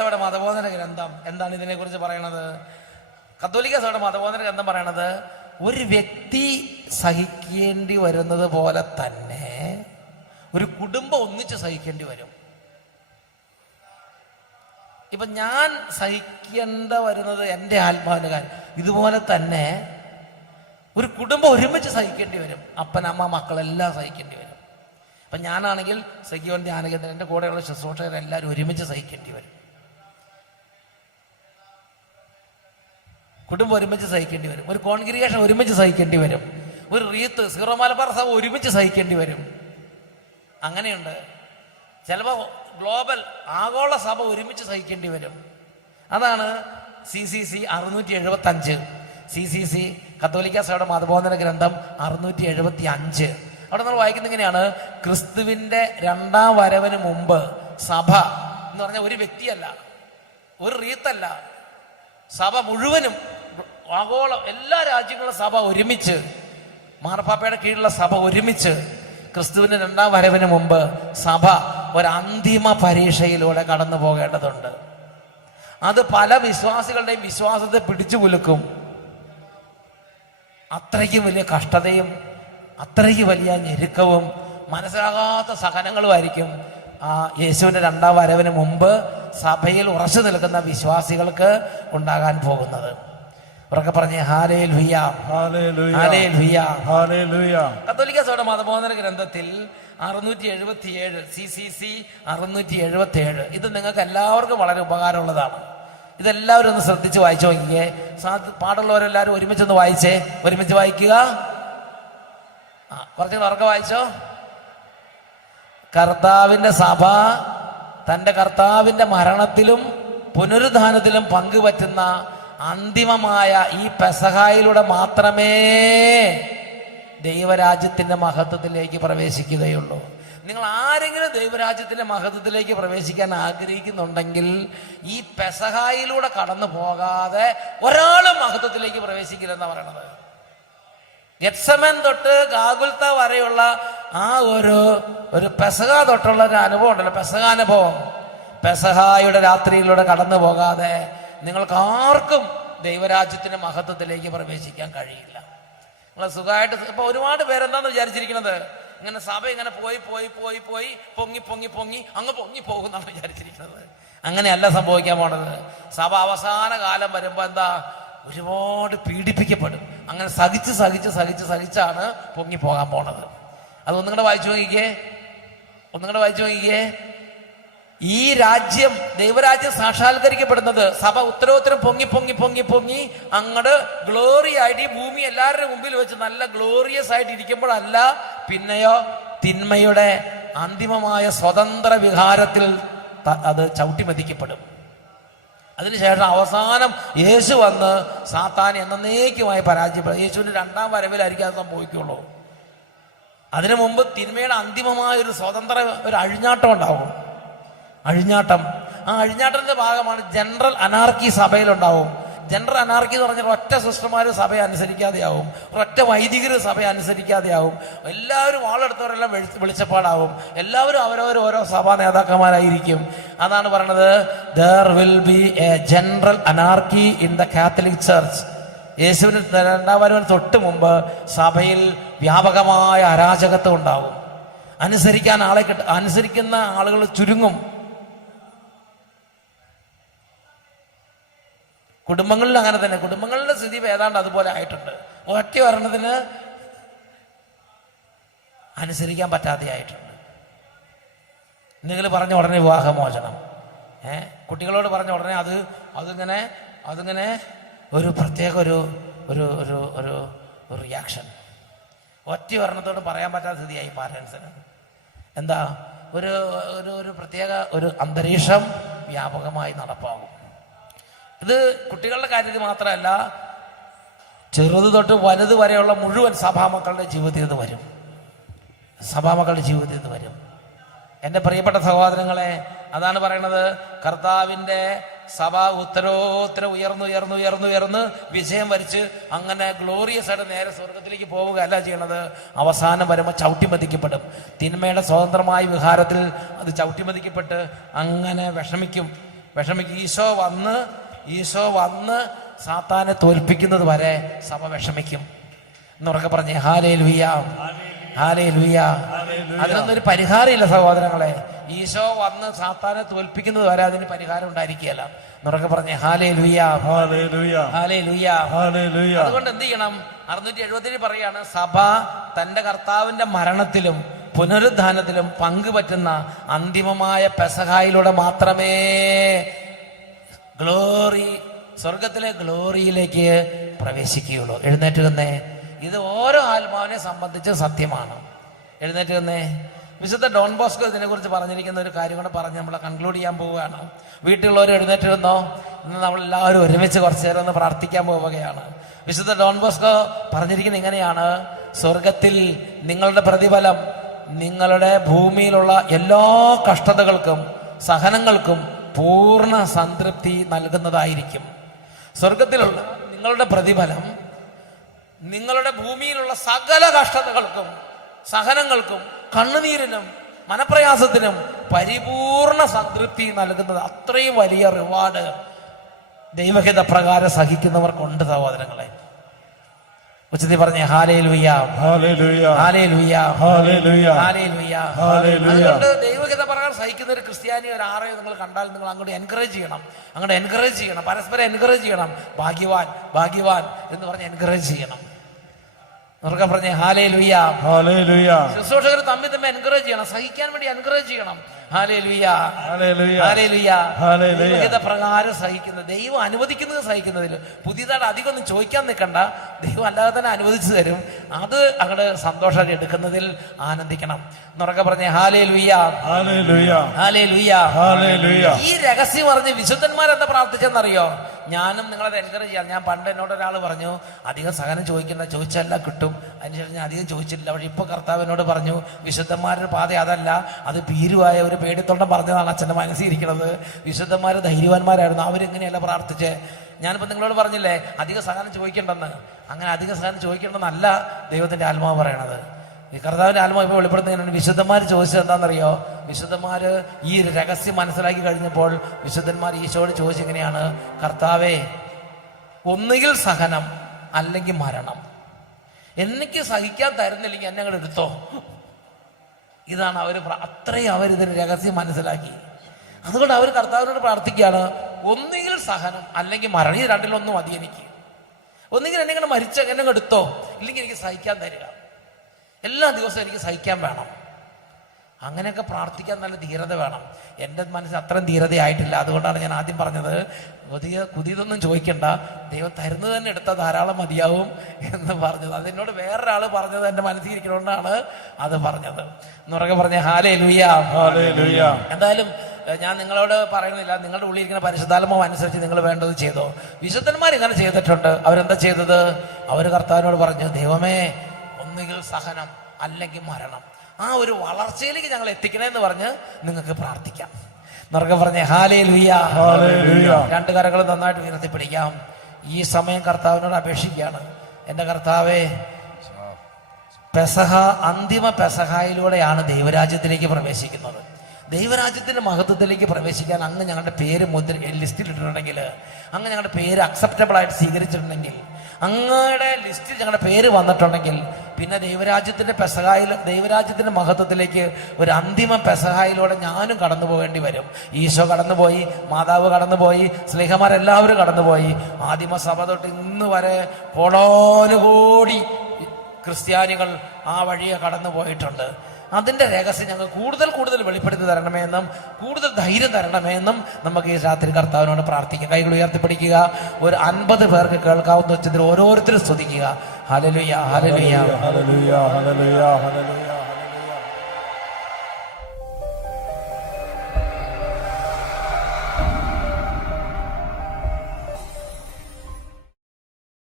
സഭയുടെ മതബോധന ഗ്രന്ഥം എന്താണ് ഇതിനെക്കുറിച്ച് പറയണത്? കത്തോലിക്ക സഭയുടെ മതബോധന ഗ്രന്ഥം പറയണത് ഒരു വ്യക്തി സഹിക്കേണ്ടി വരുന്നത് പോലെ തന്നെ ഒരു കുടുംബം ഒന്നിച്ച് സഹിക്കേണ്ടി വരും. ഇപ്പൊ ഞാൻ സഹിക്കേണ്ട വരുന്നത് എന്റെ ആത്മാവിന്റെ കാര്യം ഇതുപോലെ തന്നെ ഒരു കുടുംബം ഒരുമിച്ച് സഹിക്കേണ്ടി വരും. അപ്പൻ അമ്മ മക്കളെല്ലാം സഹിക്കേണ്ടി വരും. അപ്പൊ ഞാനാണെങ്കിൽ സഹിക്കുവാൻ ധ്യാനകേന്ദ്രം എന്റെ കൂടെയുള്ള ശുശ്രൂഷകരെല്ലാവരും ഒരുമിച്ച് സഹിക്കേണ്ടി വരും. കുടുംബം ഒരുമിച്ച് സഹിക്കേണ്ടി വരും. ഒരു കോൺഗ്രിഗേഷൻ ഒരുമിച്ച് സഹിക്കേണ്ടി വരും. ഒരു റീത്ത് സീറോ മലബാർ സഭ ഒരുമിച്ച് സഹിക്കേണ്ടി വരും. അങ്ങനെയുണ്ട്. ചിലപ്പോൾ ഗ്ലോബൽ ആഗോള സഭ ഒരുമിച്ച് സഹിക്കേണ്ടി വരും. അതാണ് സി സി സി അറുന്നൂറ്റി എഴുപത്തി അഞ്ച് സി സി സി കത്തോലിക്ക സഭയുടെ മതബോധന ഗ്രന്ഥം അറുന്നൂറ്റി എഴുപത്തി അഞ്ച് അവിടെ നമ്മൾ വായിക്കുന്ന ഇങ്ങനെയാണ്. ക്രിസ്തുവിന്റെ രണ്ടാം വരവിന് മുമ്പ് സഭ എന്ന് പറഞ്ഞ ഒരു വ്യക്തിയല്ല ഒരു റീത്തല്ല. സഭ മുഴുവനും ആഗോളം എല്ലാ രാജ്യങ്ങളും സഭ ഒരുമിച്ച് മാർപ്പാപ്പയുടെ കീഴിലുള്ള സഭ ഒരുമിച്ച് ക്രിസ്തുവിന്റെ രണ്ടാം വരവിന് മുമ്പ് സഭ ഒരന്തിമ പരീക്ഷയിലൂടെ കടന്നു പോകേണ്ടതുണ്ട്. അത് പല വിശ്വാസികളുടെയും വിശ്വാസത്തെ പിടിച്ചു കുലുക്കും. അത്രയ്ക്കും വലിയ കഷ്ടതയും അത്രയ്ക്ക് വലിയ ഞെരുക്കവും മനസ്സിലാകാത്ത സഹനങ്ങളുമായിരിക്കും ആ യേശുവിന്റെ രണ്ടാം വരവിന് മുമ്പ് സഭയിൽ ഉറച്ചു നിൽക്കുന്ന വിശ്വാസികൾക്ക് ഉണ്ടാകാൻ പോകുന്നത്. ഉറക്കെ പറഞ്ഞ് ഹാലേ ലുയ്യ Hallelujah. കത്തോലിക്ക സഭയുടെ മതബോധന ഗ്രന്ഥത്തിൽ അറുന്നൂറ്റി എഴുപത്തി ഏഴ് സി സി സി അറുന്നൂറ്റി എഴുപത്തി ഏഴ് ഇത് നിങ്ങൾക്ക് എല്ലാവർക്കും വളരെ ഉപകാരമുള്ളതാണ്. ഇതെല്ലാവരും ഒന്ന് ശ്രദ്ധിച്ച് വായിച്ചു നോക്കിക്കേ. പാടുള്ളവരെല്ലാവരും ഒരുമിച്ചൊന്ന് വായിച്ചേ. ഒരുമിച്ച് വായിക്കുക. ആ കുറച്ച് ഉറക്കെ വായിച്ചോ. കർത്താവിന്റെ സഭ തന്റെ കർത്താവിന്റെ മരണത്തിലും പുനരുദ്ധാനത്തിലും പങ്കുപറ്റുന്ന അന്തിമമായ ഈ പെസഹായിലൂടെ മാത്രമേ ദൈവരാജ്യത്തിന്റെ മഹത്വത്തിലേക്ക് പ്രവേശിക്കുകയുള്ളൂ. നിങ്ങൾ ആരെങ്കിലും ദൈവരാജ്യത്തിന്റെ മഹത്വത്തിലേക്ക് പ്രവേശിക്കാൻ ആഗ്രഹിക്കുന്നുണ്ടെങ്കിൽ ഈ പെസഹായിലൂടെ കടന്നു പോകാതെ ഒരാളും മഹത്വത്തിലേക്ക് പ്രവേശിക്കില്ലെന്ന് പറയണത്. ഗെറ്റ്സമൻ തൊട്ട് ഗാഗുൽത്ത വരെയുള്ള ആ ഒരു ഒരു പെസഹ തൊട്ടുള്ള ഒരു അനുഭവം ഉണ്ടല്ലോ. പെസഹാനുഭവം പെസഹായുടെ രാത്രിയിലൂടെ കടന്നു പോകാതെ നിങ്ങൾക്ക് ആർക്കും ദൈവരാജ്യത്തിന്റെ മഹത്വത്തിലേക്ക് പ്രവേശിക്കാൻ കഴിയില്ല. നിങ്ങൾ സുഖമായിട്ട് ഇപ്പൊ ഒരുപാട് പേരെന്താന്ന് വിചാരിച്ചിരിക്കുന്നത്? ഇങ്ങനെ സഭ ഇങ്ങനെ പോയി പോയി പോയി പോയി പൊങ്ങി പൊങ്ങി പൊങ്ങി അങ്ങ് പൊങ്ങി പോകുന്നാണ് വിചാരിച്ചിരിക്കുന്നത്. അങ്ങനെയല്ല സംഭവിക്കാൻ പോണത്. സഭ അവസാന കാലം വരുമ്പോൾ എന്താ? ഒരുപാട് പീഡിപ്പിക്കപ്പെടും. അങ്ങനെ സഹിച്ച് സഹിച്ച് സഹിച്ച് സഹിച്ചാണ് പൊങ്ങി പോകാൻ പോണത്. അത് ഒന്നും കൂടെ വായിച്ചു നോക്കിക്കേ. ഒന്നും കൂടെ വായിച്ചു നോക്കിക്കേ. ഈ രാജ്യം ദൈവരാജ്യം സാക്ഷാത്കരിക്കപ്പെടുന്നത് സഭ ഉത്തരോത്തരം പൊങ്ങി പൊങ്ങി പൊങ്ങി പൊങ്ങി അങ്ങോട്ട് ഗ്ലോറി ആയിട്ട് ഈ ഭൂമി എല്ലാവരുടെ മുമ്പിൽ വെച്ച് നല്ല ഗ്ലോറിയസ് ആയിട്ട് ഇരിക്കുമ്പോഴല്ല പിന്നെയോ തിന്മയുടെ അന്തിമമായ സ്വതന്ത്ര വിഹാരത്തിൽ അത് ചവിട്ടിമതിക്കപ്പെടും. അതിനുശേഷം അവസാനം യേശു വന്ന് സാത്താൻ എന്നേക്കുമായി പരാജയപ്പെടും. യേശുവിന്റെ രണ്ടാം വരവിലായിരിക്കും അത് സംഭവിക്കുള്ളൂ അതിനു മുമ്പ് തിന്മയുടെ അന്തിമമായ ഒരു സ്വതന്ത്ര ഒരു അഴിഞ്ഞാട്ടം ഉണ്ടാവും അഴിഞ്ഞാട്ടം. ആ അഴിഞ്ഞാട്ടത്തിന്റെ ഭാഗമാണ് ജനറൽ അനാർക്കി സഭയിലുണ്ടാവും. ജനറൽ അനാർക്കി എന്ന് പറഞ്ഞാൽ ഒറ്റ സിസ്റ്റർമാർ സഭയെ അനുസരിക്കാതെയാവും. ഒറ്റ വൈദികർ സഭയെ അനുസരിക്കാതെയാവും. എല്ലാവരും ആളെടുത്തവരെല്ലാം വെളി- വെളിച്ചപ്പാടാവും. എല്ലാവരും അവരവർ ഓരോ സഭാ നേതാക്കന്മാരായിരിക്കും. അതാണ് പറയണത്. There will be a general anarchy in the Catholic church യേശുവിന് രണ്ടാം വരവിന് തൊട്ട് മുമ്പ് സഭയിൽ വ്യാപകമായ അരാജകത്വം ഉണ്ടാവും. അനുസരിക്കാൻ ആളെ കിട്ട അനുസരിക്കുന്ന ആളുകൾ ചുരുങ്ങും. കുടുംബങ്ങളിൽ അങ്ങനെ തന്നെ. കുടുംബങ്ങളുടെ സ്ഥിതി ഏതാണ്ട് അതുപോലെ ആയിട്ടുണ്ട്. ഒറ്റ ഒരെണ്ണത്തിന് അനുസരിക്കാൻ പറ്റാതെ ആയിട്ടുണ്ട്. എന്തെങ്കിലും പറഞ്ഞ ഉടനെ വിവാഹമോചനം. ഏ? കുട്ടികളോട് പറഞ്ഞ ഉടനെ അത് അതിങ്ങനെ അതിങ്ങനെ ഒരു പ്രത്യേക ഒരു ഒരു ഒരു ഒരു റിയാക്ഷൻ ഒറ്റ ഒരെണ്ണത്തോട് പറയാൻ പറ്റാത്ത സ്ഥിതിയായി പാരൻസിന് എന്താ? ഒരു ഒരു ഒരു പ്രത്യേക ഒരു അന്തരീക്ഷം വ്യാപകമായി നടപ്പാകും. ഇത് കുട്ടികളുടെ കാര്യത്തിൽ മാത്രമല്ല ചെറുത് തൊട്ട് വലുത് വരെയുള്ള മുഴുവൻ സഭാമക്കളുടെ ജീവിതത്തിൽ ഇത് വരും. സഭാമക്കളുടെ ജീവിതത്തിൽ ഇത് വരും. എന്റെ പ്രിയപ്പെട്ട സഹോദരങ്ങളെ അതാണ് പറയണത് കർത്താവിന്റെ സഭ ഉത്തരോത്തര ഉയർന്നു ഉയർന്നു ഉയർന്നു ഉയർന്ന് വിജയം വരിച്ച് അങ്ങനെ ഗ്ലോറിയസ് ആയിട്ട് നേരെ സ്വർഗത്തിലേക്ക് പോവുകയല്ല ചെയ്യണത്. അവസാനം വരുമ്പോൾ ചവിട്ടിമതിക്കപ്പെടും. തിന്മയുടെ സ്വതന്ത്രമായ വിഹാരത്തിൽ അത് ചവിട്ടിമതിക്കപ്പെട്ട് അങ്ങനെ വിഷമിക്കും. വിഷമിക്കും. ഈശോ വന്ന് ഈശോ വന്ന് സാത്താനെ തോൽപ്പിക്കുന്നത് വരെ സഭ വിഷമിക്കും. എന്നുറക്കെ പറഞ്ഞേ ഹാലേ ലുയ്യ ഹാലേ ലുയ്യ അതിനൊന്നും ഒരു പരിഹാരമില്ല സഹോദരങ്ങളെ. ഈശോ വന്ന് സാത്താനെ തോൽപ്പിക്കുന്നത് വരെ അതിന് പരിഹാരം ഉണ്ടായിരിക്കുകയല്ല. എന്നുറക്കെ പറഞ്ഞേ ഹാലേ ലുയ്യ. ഹാലേ ലുയ്യ. അതുകൊണ്ട് എന്ത് ചെയ്യണം? അറുന്നൂറ്റി എഴുപത്തിയേഴ് പറയാണ് സഭ തന്റെ കർത്താവിന്റെ മരണത്തിലും പുനരുദ്ധാനത്തിലും പങ്കുപറ്റുന്ന അന്തിമമായ പെസഹായിലൂടെ മാത്രമേ ഗ്ലോറി സ്വർഗത്തിലെ ഗ്ലോറിയിലേക്ക് പ്രവേശിക്കുകയുള്ളൂ. എഴുന്നേറ്റ് നിന്നേ ഇത് ഓരോ ആത്മാവിനെ സംബന്ധിച്ച് സത്യമാണ്. എഴുന്നേറ്റ് നിന്നേ വിശുദ്ധ ഡോൺ ബോസ്കോ ഇതിനെക്കുറിച്ച് പറഞ്ഞിരിക്കുന്ന ഒരു കാര്യം കൂടെ പറഞ്ഞ് നമ്മൾ കൺക്ലൂഡ് ചെയ്യാൻ പോവുകയാണ്. വീട്ടിലുള്ളവർ എഴുന്നേറ്റ് നിന്നോ ഇന്ന് നമ്മൾ എല്ലാവരും ഒരുമിച്ച് കുറച്ചു നേരം ഒന്ന് പ്രാർത്ഥിക്കാൻ പോവുകയാണ്. വിശുദ്ധ ഡോൺ ബോസ്കോ പറഞ്ഞിരിക്കുന്ന ഇങ്ങനെയാണ്. സ്വർഗത്തിൽ നിങ്ങളുടെ പ്രതിഫലം നിങ്ങളുടെ ഭൂമിയിലുള്ള എല്ലാ കഷ്ടതകൾക്കും സഹനങ്ങൾക്കും പൂർണ സംതൃപ്തി നൽകുന്നതായിരിക്കും. സ്വർഗത്തിലുള്ള നിങ്ങളുടെ പ്രതിഫലം നിങ്ങളുടെ ഭൂമിയിലുള്ള സകല കഷ്ടതകൾക്കും സഹനങ്ങൾക്കും കണ്ണുനീരിനും മനപ്രയാസത്തിനും പരിപൂർണ സംതൃപ്തി നൽകുന്നത് അത്രയും വലിയ റിവാർഡ് ദൈവഹിത പ്രകാരം സഹിക്കുന്നവർക്കുണ്ട് സഹോദരങ്ങളെ. ഉച്ചത്തി പറഞ്ഞേ ഹാലേ ലുയ്യ. ഹാലേ ലുയ്യ Hallelujah. ഹാലേ ലുയ്യ Hallelujah. അതുകൊണ്ട് ദൈവഹിത പറയാൻ സഹിക്കുന്ന ഒരു ക്രിസ്ത്യാനി ഒരു ആറയോ നിങ്ങൾ കണ്ടാൽ നിങ്ങൾ അങ്ങോട്ട് എൻകറേജ് ചെയ്യണം അങ്ങോട്ട് എൻകറേജ് ചെയ്യണം പരസ്പരം എൻകറേജ് ചെയ്യണം ഭാഗ്യവാൻ ഭാഗ്യവാൻ എന്ന് പറഞ്ഞ് എൻകറേജ് ചെയ്യണം ഉറക്കെ പറഞ്ഞേ ഹാലേ ലുയ്യ Hallelujah. ശുശ്രൂഷകർ തമ്മിൽ തമ്മിൽ എൻകറേജ് ചെയ്യണം സഹിക്കാൻ വേണ്ടി എൻകറേജ് ചെയ്യണം പ്രകാരം സഹിക്കുന്നത് ദൈവം അനുവദിക്കുന്നത് സഹിക്കുന്നതിൽ പുതിയതായിട്ട് അധികം ഒന്നും ചോദിക്കാൻ നിൽക്കണ്ട. ദൈവം അല്ലാതെ തന്നെ അനുവദിച്ചു തരും. അത് അങ്ങോട്ട് സന്തോഷമായിട്ട് എടുക്കുന്നതിൽ ആനന്ദിക്കണം. എന്നുറക്കെ പറഞ്ഞേ ഹാലേ ലുയ്യ. ഹാലേ ലുയ്യ. ഈ രഹസ്യം പറഞ്ഞ് വിശുദ്ധന്മാരെന്താ പ്രാർത്ഥിച്ചെന്നറിയോ? ഞാനും നിങ്ങളത് എൻകറേജ് ചെയ്യാം. ഞാൻ പണ്ട് എന്നോട് ഒരാൾ പറഞ്ഞു അധികം സഹനം ചോദിക്കണ്ട. ചോദിച്ചല്ല കിട്ടും. അതിനുശേഷം ഞാൻ അധികം ചോദിച്ചിട്ടില്ല. പക്ഷെ ഇപ്പൊ കർത്താവിനോട് പറഞ്ഞു വിശുദ്ധന്മാരുടെ പാത അതല്ല. അത് ഭീരുവായ ഒരു പേടിത്തൊണ്ടം പറഞ്ഞതാണ് അച്ഛന്റെ മനസ്സിരിക്കുന്നത് വിശുദ്ധന്മാർ ധൈര്യവാന്മാരായിരുന്നു. അവരെങ്ങനെയല്ല പ്രാർത്ഥിച്ചേ? ഞാനിപ്പോൾ നിങ്ങളോട് പറഞ്ഞില്ലേ അധിക സഹനം ചോദിക്കണ്ടെന്ന്. അങ്ങനെ അധിക സഹനം ചോദിക്കണ്ടെന്നല്ല ദൈവത്തിന്റെ ആത്മാവ് പറയണത്. ഈ കർത്താവിന്റെ ആത്മാവ് ഇപ്പോൾ വെളിപ്പെടുത്തുന്നതിനാണ് വിശുദ്ധന്മാർ ചോദിച്ചത് എന്താണെന്നറിയോ? വിശുദ്ധന്മാർ ഈ രഹസ്യം മനസ്സിലാക്കി കഴിഞ്ഞപ്പോൾ വിശുദ്ധന്മാർ ഈശോയോട് ചോദിച്ചെങ്ങനെയാണ് കർത്താവേ ഒന്നുകിൽ സഹനം അല്ലെങ്കിൽ മരണം. എനിക്ക് സഹിക്കാൻ തരുന്നില്ലെങ്കിൽ എന്നെ അങ്ങോട്ട് എടുത്തോ. ഇതാണ് അവർ അത്രയും അവരിതിന് രഹസ്യം മനസ്സിലാക്കി. അതുകൊണ്ട് അവർ കർത്താവിനോട് പ്രാർത്ഥിക്കുകയാണ് ഒന്നുകിൽ സഹനം അല്ലെങ്കിൽ മരണം ഈ രണ്ടിലൊന്നും മതി എനിക്ക്. ഒന്നുകിൽ എന്നെ മരിച്ച എന്നെ എടുത്തോ ഇല്ലെങ്കിൽ എനിക്ക് സഹിക്കാൻ തരിക. എല്ലാ ദിവസവും എനിക്ക് സഹിക്കാൻ വേണം. അങ്ങനെയൊക്കെ പ്രാർത്ഥിക്കാൻ നല്ല ധീരത വേണം. എന്റെ മനസ്സിൽ അത്രയും ധീരതയായിട്ടില്ല. അതുകൊണ്ടാണ് ഞാൻ ആദ്യം പറഞ്ഞത് പുതിയ പുതിയതൊന്നും ചോദിക്കണ്ട. ദൈവം തരുന്നത് തന്നെ എടുത്താൽ ധാരാളം മതിയാവും എന്ന് പറഞ്ഞത്. അതിനോട് വേറൊരാൾ പറഞ്ഞത് എന്റെ മനസ്സിൽ ഇരിക്കണോണ്ടാണ് അത് പറഞ്ഞത്. എന്നുറക്കെ പറഞ്ഞ ഹാലേ ലുയ്യ Hallelujah. എന്തായാലും ഞാൻ നിങ്ങളോട് പറയുന്നില്ല. നിങ്ങളുടെ ഉള്ളിൽ ഇരിക്കുന്ന പരിശുദ്ധാത്മാവ് അനുസരിച്ച് നിങ്ങൾ വേണ്ടത് ചെയ്തോ. വിശുദ്ധന്മാർ ഇങ്ങനെ ചെയ്തിട്ടുണ്ട്. അവരെന്താ ചെയ്തത്? അവർ കർത്താവിനോട് പറഞ്ഞു ദൈവമേ ഒന്നുകിൽ സഹനം അല്ലെങ്കിൽ മരണം. ആ ഒരു വളർച്ചയിലേക്ക് ഞങ്ങൾ എത്തിക്കണേന്ന് പറഞ്ഞ് നിങ്ങൾക്ക് പ്രാർത്ഥിക്കാം. നിറകെ പറഞ്ഞേ ഹാലേ ലുയ്യ. രണ്ട് കരകളും നന്നായിട്ട് ഉയർത്തിപ്പിടിക്കാം ഈ സമയം കർത്താവിനോട് അപേക്ഷിക്കുകയാണ്. എന്റെ കർത്താവേ പെസഹ അന്തിമ പെസഹായിലൂടെയാണ് ദൈവരാജ്യത്തിലേക്ക് പ്രവേശിക്കുന്നത്. ദൈവരാജ്യത്തിന്റെ മഹത്വത്തിലേക്ക് പ്രവേശിക്കാൻ അങ്ങ് ഞങ്ങളുടെ പേര് മുദ്ര ലിസ്റ്റിൽ ഇട്ടിട്ടുണ്ടെങ്കിൽ അങ്ങ് ഞങ്ങളുടെ പേര് അക്സെപ്റ്റബിൾ ആയിട്ട് സ്വീകരിച്ചിട്ടുണ്ടെങ്കിൽ അങ്ങയുടെ ലിസ്റ്റിൽ ഞങ്ങളുടെ പേര് വന്നിട്ടുണ്ടെങ്കിൽ പിന്നെ ദൈവരാജ്യത്തിന്റെ പെസഹായിൽ ദൈവരാജ്യത്തിന്റെ മഹത്വത്തിലേക്ക് ഒരു അന്തിമ പെസഹായിലൂടെ ഞാനും കടന്നു പോകേണ്ടി വരും. ഈശോ കടന്നുപോയി മാതാവ് കടന്നുപോയി സ്നേഹമാരെല്ലാവരും കടന്നുപോയി. ആദിമ സഭ തൊട്ട് ഇന്ന് വരെ കോടാനുകോടി ക്രിസ്ത്യാനികൾ ആ വഴിയെ കടന്നു പോയിട്ടുണ്ട് അതിന്റെ രഹസ്യം ഞങ്ങൾ കൂടുതൽ കൂടുതൽ വെളിപ്പെടുത്തി തരണമേ എന്നും കൂടുതൽ ധൈര്യം തരണമേ എന്നും നമുക്ക് ഈ രാത്രി കർത്താവിനോട് പ്രാർത്ഥിക്കാം. കൈകൾ ഉയർത്തിപ്പിടിക്കുക. ഒരു അൻപത് പേർക്ക് കേൾക്കാവുന്ന ഉച്ചത്തിൽ ഓരോരുത്തരും സ്തുതിക്കുക. ഹലലുയ ഹലലുയ ഹലലുയ ഹലലുയ Hallelujah.